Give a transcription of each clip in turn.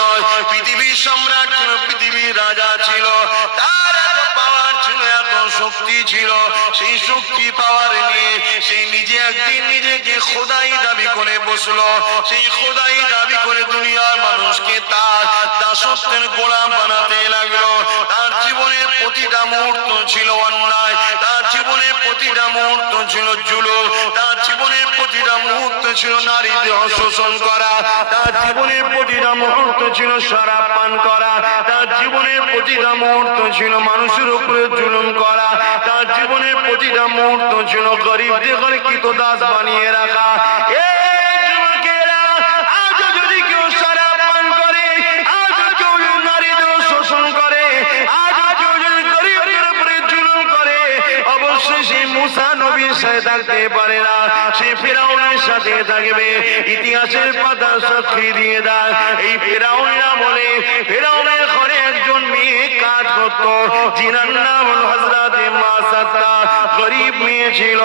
নয়, পৃথিবীর সম্রাট ছিল, পৃথিবীর রাজা ছিল, তার এত পাওয়ার ছিল, এত শক্তি ছিল। সেই শক্তি পাওয়ার নিয়ে সেই নিজে একদিন নিজেকে খোদাই দাবি করে বসলো। সেই খোদাই দাবি করে দুনিয়ার মানুষকে তার দাসত্বের গোলাম বানাতে লাগলো। তার জীবনের প্রতিটা মুহূর্ত ছিল অন্যায়, তার জীবনের প্রতিটা মুহূর্ত ছিল জুলুম, তার জীবনের প্রতিটা মুহূর্ত ছিল নারীদের শোষণ করা, তার জীবনের প্রতিটা মুহূর্ত ছিল শরাব পান করা, তার জীবনের প্রতিটা মুহূর্ত ছিল মানুষের উপরে জুলুম করা, তার জীবনের প্রতিটা মুহূর্ত ছিল গরিবদের ঘরে কৃতদাস বানিয়ে রাখা। মুসা নবীর সাথে থাকতে পারে না, সে ফিরআউনের সাথে থাকবে। ইতিহাসের পাতা সাক্ষী দিয়ে দেয়, এই ফিরআউনরা বলে ফিরআউনের ঘরে একজন মেয়ে কাজ করত, যিনার নাম হল হযরতে মাসাত্তা। গরিব মেয়ে ছিল,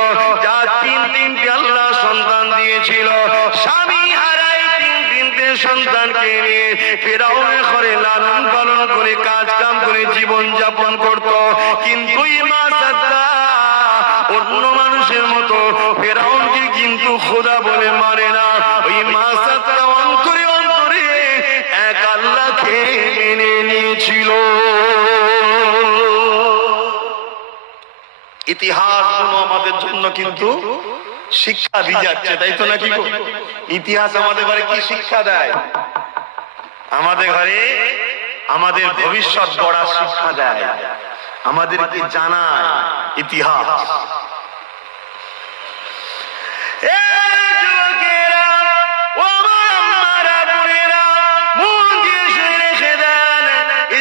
যার তিনটে আল্লাহ সন্তান দিয়েছিল। স্বামী হারাই তিনটে সন্তানকে নিয়ে ফিরআউনের ঘরে লালন পালন করে কাজ কাম করে জীবন যাপন করত। কিন্তু মাসাত্তা অন্য মানুষের মতো ফিরআউনকে কিন্তু খোদা বলে মানে না। ওই মাসাত্তা অন্তরে অন্তরে এক আল্লাহকে মেনে নিয়েছিল। ইতিহাসগুলো আমাদের জন্য কিন্তু শিক্ষা দিয়ে যাচ্ছে, তাই তো নাকি? ইতিহাস আমাদের ঘরে কি শিক্ষা দেয়? আমাদের ঘরে আমাদের ভবিষ্যৎ গড়ার শিক্ষা দেয়, আমাদেরকে জানায় ইতিহাস।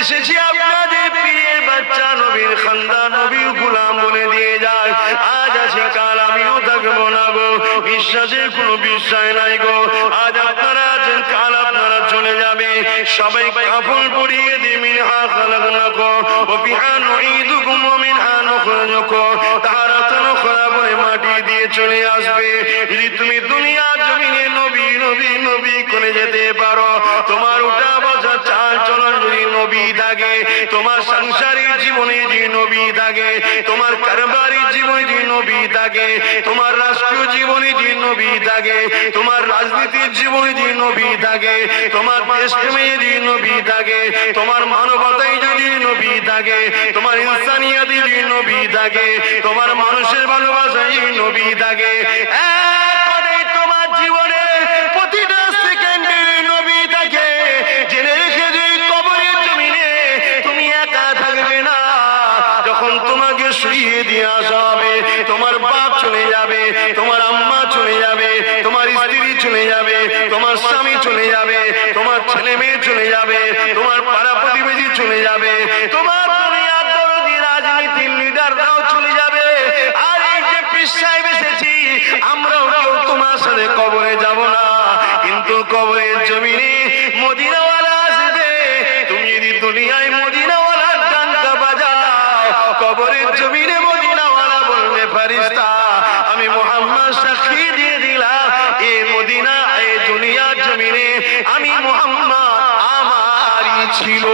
এসেছি আপনাদের প্রিয় বাচ্চা নবীর খানদান, নবীর গোলাম বলে দিয়ে যায়। আজ আছি কাল আমিও থাকবো না গো, বিশ্বাসের কোনো বিষয় নাই গো। আজ আপনারা আছেন, কাল আপনারা চলে যাবে। সবাই কাফন পরিয়ে দিয়ে মিনহা খালাকনাকুম ওয়া ফিহা নুঈদুকুম ওয়া মিনহা নুখরিজুকুম তারাতান উখরা বলে মাটি দিয়ে চলে আসবে। যদি তুমি দুনিয়ার জমিনে নবী নবী নবী করে যেতে পারো, তোমার উঠা বসা চাল চলন যদি নবী থাকে, তোমার সংসারিক জীবনে যদি নবী থাকে, তোমার কারবারি জীবনে যদি নবী থাকে, তোমার রাষ্ট্রীয় জীবনে যদি নবী থাকে, তোমার রাজনীতির জীবনে যদি নবী থাকে, তোমার দেশপ্রেমে যদি নবী থাকে, তোমার মানবতায় যদি নবী থাকে, তোমার ইনসানিয়াতে যদি নবী থাকে, তোমার মানুষের ভালোবাসায় যদি নবী থাকে, তোমার জীবনে প্রতিটা সেকেন্ডে নবী থাকে। জেনে রেখে যে কবরের জমিনে তুমি একা থাকবে না। যখন তোমাকে শুইয়ে দিয়ে আসা হবে, তোমার বাপ চলে যাবে, তোমার আম্মা চলে যাবে, তোমার স্ত্রী চলে যাবে, তোমার স্বামী চলে যাবে, তোমার ছেলে মেয়ে চলে যাবে, তোমার পাড়া প্রতিবেশী চলে যাবে, তোমার দুনিয়ার দরদি রাজনীতির লিডাররাও চলে যাবে। আর এই যে পেশায় বেসেছি, আমরাও কেউ তোমার সাথে কবরে যাব না। কিন্তু কবরের জমিনে মদিনাওয়ালা আসবে। তুমি যদি দুনিয়ায় মদিনাওয়ালার ডাঙ্কা বাজাও, কবরের জমিনে মদিনাওয়ালা বলবে ফেরেশতা আমি মুহাম্মদ সাক্ষী দিয়ে দিলাম, এ মদিনা এ দুনিয়ার জমিনে আমি মুহাম্মদ আমারই ছিল।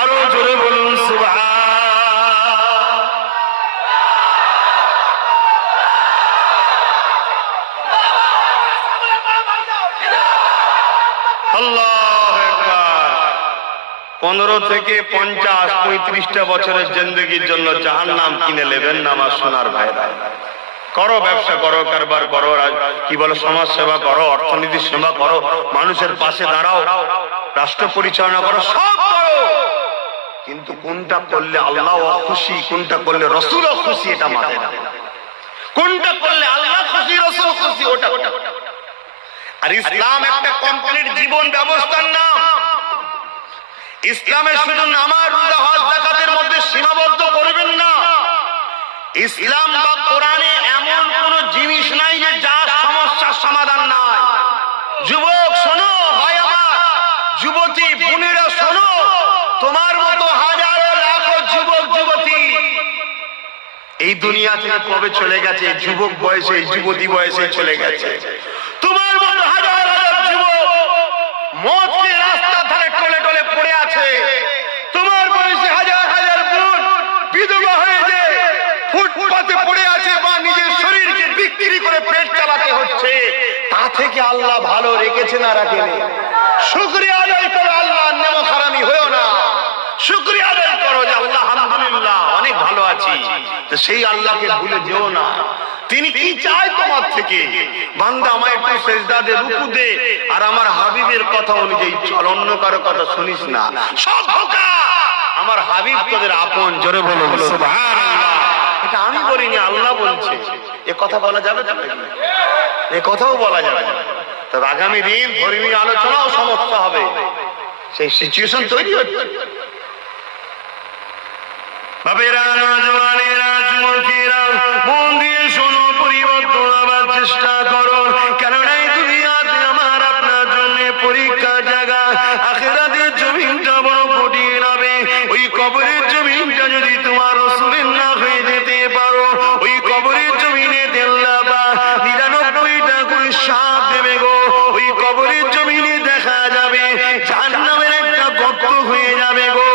আরো জোরে বলুন সুবহান। আল্লাহু আকবার। 15 থেকে 50 35টা বছরের জিন্দেগির জন্য জাহান্নাম কিনে নেবেন না আমার সোনার ভাইরা। করো, ব্যবসা করো, কারবার করো, কি বলো, সমাজ সেবা করো, অর্থনীতির সেবা করো, মানুষের পাশে দাঁড়াও, রাষ্ট্র পরিচালনা করো, সব করো। কিন্তু কোনটা করলে আল্লাহ খুশি, কোনটা করলে রাসূল খুশি, এটা মাথায় রাখো। কোনটা করলে আল্লাহ খুশি, রাসূল খুশি, ওটা। আর ইসলাম একটা কমপ্লিট জীবন ব্যবস্থার নাম। ইসলামে শুধু নামাজ, রোজা, হজ, যাকাতের মধ্যে সীমাবদ্ধ করবেন না। ইসলাম বা কোরআনে এমন কোন জিনিস নাই যে যার সমস্যার সমাধান নাই। যুবক শোনো, ভাই আমার, যুবতী বোনেরা শোনো, তোমার মতো হাজারো লাখো যুবক যুবতী এই দুনিয়া থেকে কবে চলে গেছে, যুবক বয়সে, যুবতী বয়সে চলে গেছে। তোমার মতো হাজার হাজার যুবক মদকে রাস্তার ধারে টলে টলে পড়ে আছে, তোমার বয়সে হাজার হাজার বোন বিধবা হয়েছে, ফুটপাতে পড়ে আছে বা নিজের শরীরকে বিক্রি করে পেট চালাতে হচ্ছে, তা থেকে আল্লাহ ভালো রেখেছে না রাখেনি? শুকরিয়া আদায় করো, আল্লাহর নেমত হারামি হয়েও না। শুকরিয়া আদায় করো যে আল্লাহ আলহামদুলিল্লাহ অনেক ভালো আছি। তো সেই আল্লাহকে ভুলে যেও না। তিনি কি চায় তোমার থেকে? বান্দা আমায় একটু সেজদা দে, রুকু দে, আর আমার হাবিবের কথা অনুযায়ী চল, অন্য কারো কথা শুনিস না। সব ধোঁকা। আমার হাবিব তোদের আপন। জোরে বলো সুবহানাল্লাহ। এটা আমি বলিনি, আল্লাহ বলছে। এ কথা বলা যাবে না? এ কথাও বলা যাবে না। তবে আগামী দিন ধর্মীয় আলোচনাও সমস্যা হবে, সেই সিচুয়েশন তৈরি হচ্ছে। বাবেরা, নওজওয়ানেরা, যুবকেরা, মন দিয়ে শোনো, পরিবর্তন আবার চেষ্টা করো। কেননা এই দুনিয়াতে আমার আপনার জন্য পরীক্ষার জায়গা। আখিরাতের জমিনটা বড় কঠিন হবে। ওই কবরের জমিনটা যদি তোমার রাসূলের না হয়ে যেতে পারো, ওই কবরের জমিনে আল্লাহ বা 99টা করে সাপ দেবে গো। ওই কবরের জমিনে দেখা যাবে জাহান্নামের একটা গর্ত হয়ে যাবে গো।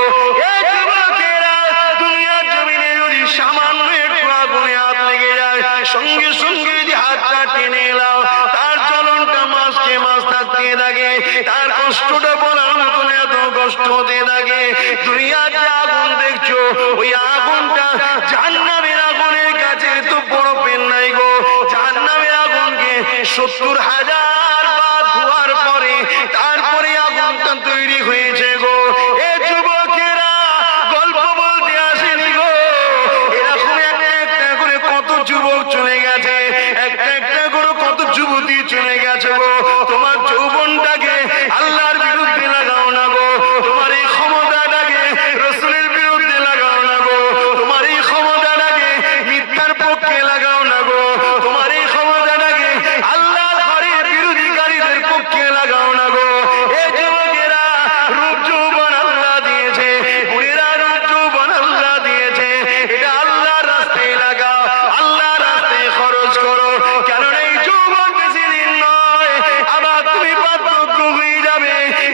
সঙ্গে সঙ্গে যদি হাতটা টেনে এলাও, তার জ্বলনটা মাসকে মাস থাকতে থাকে, তার কষ্টটা বলার মতন এত কষ্ট হতে থাকে। দুনিয়াতে আগুন দেখছো, ওই আগুনটা জাহান্নামের আগুনের কাছে তো বড় পেন নাই গো। জাহান্নামের আগুনকে 70,000 বার ধোয়ার পরে তারপরে আগুনটা তৈরি হয়েছে গো। এ যুবকেরা, গল্প বলতে আসেনি গো। এরকম একটা একটা করে কত যুবক চলে গেছে, একটা একটা করে কত যুবতী চলে গেছে গো। তোমার যৌবনটাকে আল্লাহর বিরুদ্ধে লাগাও না গো। তোমার এই ক্ষমতাটাকে রাসূলের বিরুদ্ধে লাগাও না গো। তোমার এই ক্ষমতাটাকে মিথ্যার পক্ষে লাগাও না গো। তোমার এই ক্ষমতাটাকে আল্লাহর ঘরের বিরোধীকারীদের পক্ষে লাগাও না গো। এ যুবকেরা, রূপ যৌবন আল্লাহ দিয়েছে, বুড়িরা রূপ যৌবন আল্লাহ দিয়েছে, এটা আল্লাহর রাস্তায় লাগাও, আল্লাহর রাস্তায় খরচ করো। কেননা এই যৌবন বেশি দিন নয়, আবার তুমি বার্ধক্য হয়ে যাবে।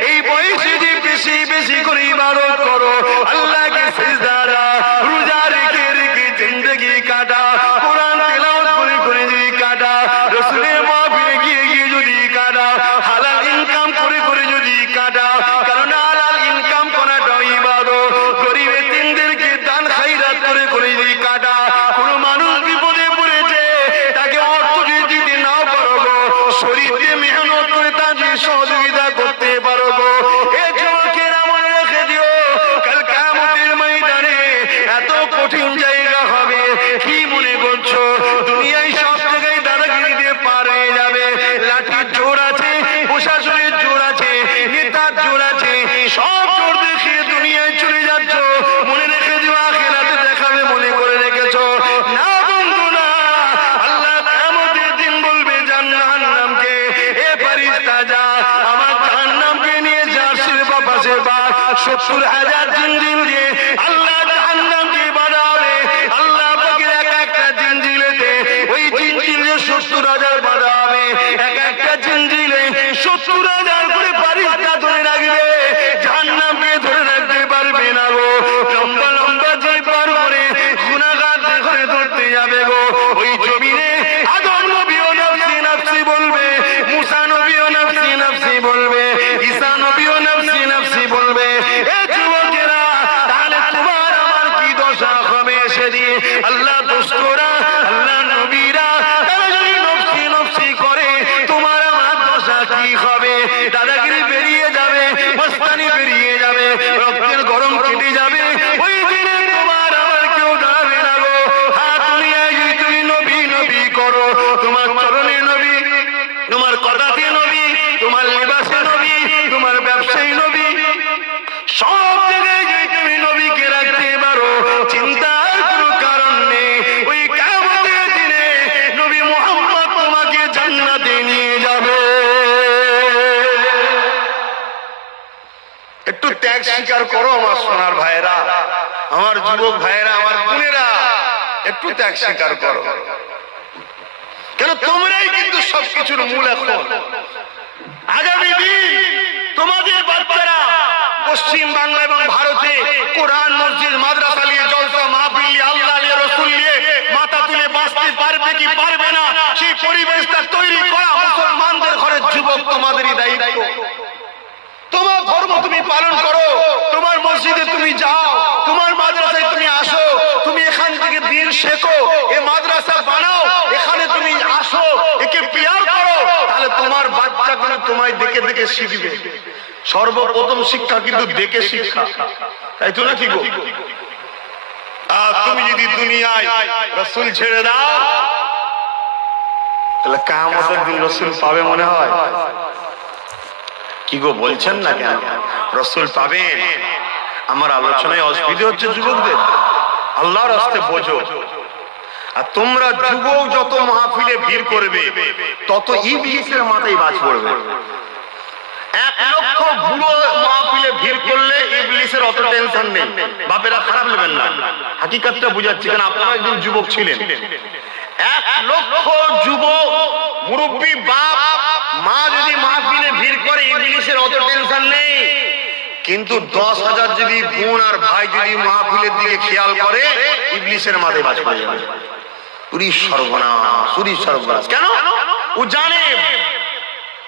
এই বয়সে যে বেশি বেশি করে ইবাদত করো, আল্লাহকে সিজদা দাও, রোজা রেখে রেখে জিন্দেগি কাটা, কোরআন তেলাওয়াত করে করে যদি কাটা, রাসূলের মাহফিলে গিয়ে গিয়ে যদি কাটা, হালাল ইনকাম করে করে যদি কাটা। কারণ হালাল ইনকাম করাটা ইবাদত। গরিব এতিমদেরকে দান খায়রাত করে করে যদি কাটা। কোন মানুষ বিপদে পড়েছে, তাকে অর্থ যদি দিতে নাও পারো গো, শরীর দিয়ে মেহনত করে তাকে সহযোগিতা করতে পারো গো। এ যুবকেরা, মনে রেখে দিও, কাল কিয়ামতের ময়দানে এত কঠিন জায়গা হবে। কি মনে করছো দুনিয়ায় সব জায়গায় দাদাগিরি দিয়ে পার হয়ে যাবে? লাঠির জোর আছে, প্রশাসনের জোর আছে, নেতার জোর আছে, সব জোর দেখিয়ে দুনিয়ায় চলে যাচ্ছ। মনে রেখে দিও, আখিরাতে দেখাবে মনে করে রেখেছো না বন্ধু না। আল্লাহ কিয়ামতের দিন বলবে জাহান্নামকে, এ ফেরেশতা যা, আমার জাহান্নামকে নিয়ে যা, শিরবা পাশে বা 70,000 জিনজিল দিয়ে আল্লাহ জাহান্নামকে বাঁধাবে। আল্লাহ পাকের এক একটা জিনজিলেতে ওই জিনজিলে 70,000 বাঁধা হবে। এক একটা জিনজিলে 70,000 করে ফেরেশতা ধরে রাখবে, জাহান্নামকে ধরে রাখতে পারবে না গো। লম্বা লম্বা যে পার করে গুনাহগার ধরে ধরতে যাবে গো। ওই জমিনে আদম নবীও নফসি নফসি বলবে, মুসা নবীও নফসি নফসি বলবে, ঈসা নবীও নফসি নফসি বলবে। এ যুবকেরা, তাহলে তোমার আমার কি দশা হবে সেদিন? আল্লাহ দোস্তরা, আল্লাহ নবীরা, তারা যদি নফসি নফসি করে, তোমার আমার দশা কি হবে? দাদাগিরি বেরিয়ে যাবে, মস্তানি বেরিয়ে যাবে, রক্তের গরম কেটে যাবে। ওই দিনে তোমার আমার কেউ দাঁড়াবে না গো। হ্যাঁ, দুনিয়ায় যদি তুমি নবী নবী করো, তোমার চরণে নবী, তোমার কথাতে নবী, তোমার লিবাসে নবী, তোমার ব্যবসায়ী নবী, সব জায়গায় যদি তুমি নবীকে রাখতে পারো, চিন্তার কোনো কারণ নেই। ওই কিয়ামতের দিনে নবী মুহাম্মদ তোমাকে জান্নাতে নিয়ে যাবে। একটু ত্যাগ স্বীকার করো আমার সোনার ভাইয়েরা, আমার যুবক ভাইয়েরা, আমার বোনেরা, একটু ত্যাগ স্বীকার করো। কেন তোমরাই কিন্তু সবকিছুর মূল। এখন আগামী দিন তোমার পশ্চিম বাংলা এবং ভারতে কোরআন মসজিদ মাদ্রাসা নিয়ে জলসা মাহফিল নিয়ে আল্লাহ নিয়ে রসুল নিয়ে মাথা তুলে বাঁচতে পারবে কি পারবে না, সেই পরিবেশটা তৈরি করা মুসলমানদের ঘরের যুবক তোমাদেরই দায়িত্ব। তোমার ধর্ম তুমি পালন করো, তোমার মসজিদে তুমি যাও, তোমার মাদ্রাসায় তুমি আসো, তুমি এখান থেকে দিন শেখো, এ মাদ্রাসা বানাও, এখানে তুমি আসো, একে পিয়ার করো, তাহলে তোমার বাচ্চাগুলো তোমায় দেখে দেখে শিখবে। সর্বপ্রথম শিক্ষা কিন্তু দেখে শিক্ষা, তাই তো নাকি গো? আর তুমি যদি দুনিয়ায় রাসূল ছেড়ে দাও তাহলে কিয়ামতের দিন রাসূল পাবে মনে হয়? কি গো বলছেন না কেন? রাসূল পাবেন। আমার আলোচনায় অসুবিধা হচ্ছে যুবকদের, আল্লাহর রাস্তায় বোঝো। আর তোমরা যুবক যত মাহফিলে ভিড় করবে তত ইবলিসের মাথায় বাজ পড়বে। 1 লক্ষ বুড়ো মাহফিলে ভিড় করলে ইবলিসের অত টেনশন নেই। বাপেরা খারাপ নেবেন না, হাকিকতটা বুঝাচ্ছি, কারণ আপনারা একজন যুবক ছিলেন। 1 লক্ষ যুবক মুরব্বী বাপ মা যদি মাহফিলে ভিড় করে ইবলিসের অত টেনশন নেই। কিন্তু 10,000 যদি বোন আর ভাই যদি মাহফিলের দিকে খেয়াল করে ইবলিসের মাথায় বাজ পড়ে যাবে। পুরি সর্বনাশ, পুরি সর্বনাশ। কেন? ও জানে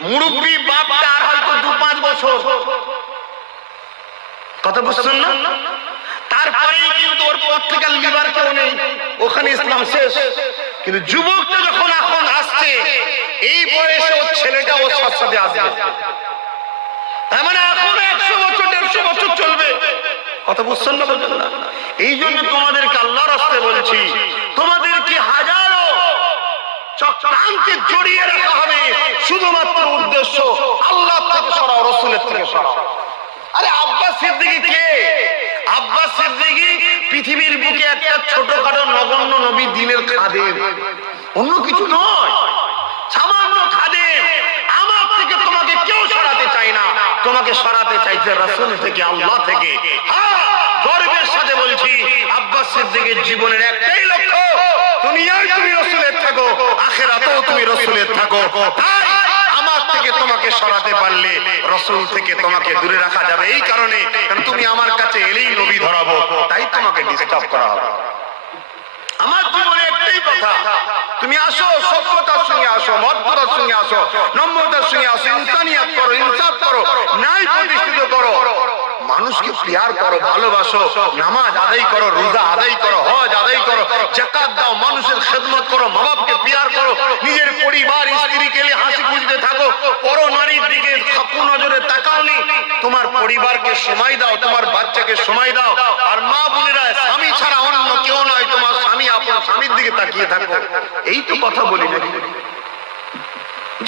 মুরব্বী বাপটা আর হয়তো 2-5 বছর, কথা বুঝছেন না? তারপরেই কিন্তু ওর পত্রিকার লিবার কেউ নেই, ওখানে ইসলাম শেষ। কিন্তু যুবকটা যখন এখন আসছে এই বয়সে ওর ছেলেটা ওর সাথে আসবে, তার মানে এখন 100 বছর 150 বছর চলবে, কথা বুঝছেন না? বলছেন না? এই জন্য তোমাদেরকে আল্লাহর রাস্তায় বলছি, তোমাদেরকে হাজারো চক্রান্তে জড়িয়ে রাখা হবে, শুধুমাত্র উদ্দেশ্য আল্লাহ থেকে সরাও, রাসূলের থেকে সরাও। আরে আব্বাস সিদ্দিকী কে? আব্বাস সিদ্দিকী পৃথিবীর বুকে একটা ছোটখাটো নগণ্য নবী, দ্বীনের খাদেম, অন্য কিছু নয়, সামান্য খাদেম। আমার থেকে তোমাকে কেউ সরাতে চায় না, তোমাকে সরাতে চাইছে রাসূল থেকে, আল্লাহ থেকে। হ্যাঁ, গর্বের সাথে বলছি, আব্বাস সিদ্দিকীর জীবনের একটাই লক্ষ্য, দুনিয়ায় তুমি রাসূলের থাকো, আখিরাতেও তুমি রাসূলের থাকো। তাই আমার থেকে তোমাকে সরাতে পারলে রাসূল থেকে তোমাকে দূরে রাখা যাবে। এই কারণে, কারণ তুমি আমার কাছে এলেই নবী ধরাবো, তাই তোমাকে ডিস্টার্ব করা হবে। আমার জীবনে একটাই কথা, তুমি আসো, সভ্যতার সঙ্গে আসো, ভদ্রতার সঙ্গে আসো, নম্রতার সঙ্গে আসো, ইনসানিয়াত করো, ইনসাফ করো, ন্যায় প্রতিষ্ঠিত করো, মানুষকে প্রিয়ার করো, ভালোবাসো, নামাজ আদায় করো, রোজা আদায় করো, হজ আদায় করো, যাকাত দাও, মানুষের খেদমত করো, মা বাপকে প্রিয়ার করো, নিজের পরিবার স্ত্রীকে নিয়ে হাসি খুশিতে থাকো, পর নারীর দিকে নজরে তাকাওনি, তোমার পরিবারকে সময় দাও, তোমার বাচ্চাকে সময় দাও। আর মা বোনেরা, স্বামী ছাড়া অন্য কেউ নয়, তোমার স্বামী আপন স্বামীর দিকে তাকিয়ে থাকো। এই তো কথা বলি নাকি?